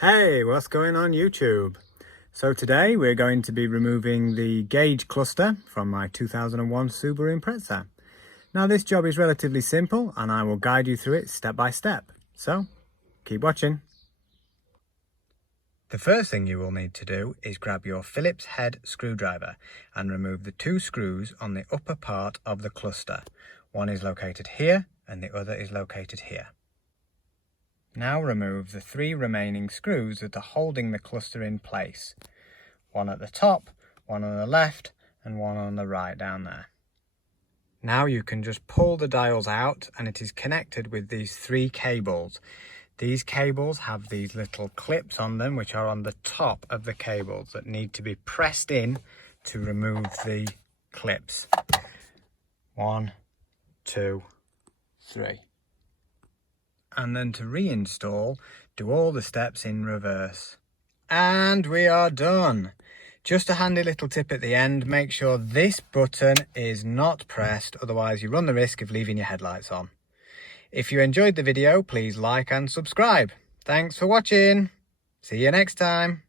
Hey, what's going on YouTube? So today we're going to be removing the gauge cluster from my 2001 Subaru Impreza. Now this job is relatively simple and I will guide you through it step by step. So keep watching. The first thing you will need to do is grab your Phillips head screwdriver and remove the two screws on the upper part of the cluster. One is located here and the other is located here. Now remove the three remaining screws that are holding the cluster in place. One at the top, one on the left and one on the right down there. Now you can just pull the dials out and it is connected with these three cables. These cables have these little clips on them which are on the top of the cables that need to be pressed in to remove the clips. 1, 2, 3. And then to reinstall, do all the steps in reverse. And we are done. Just a handy little tip at the end, make sure this button is not pressed, otherwise you run the risk of leaving your headlights on. If you enjoyed the video, please like and subscribe. Thanks for watching. See you next time.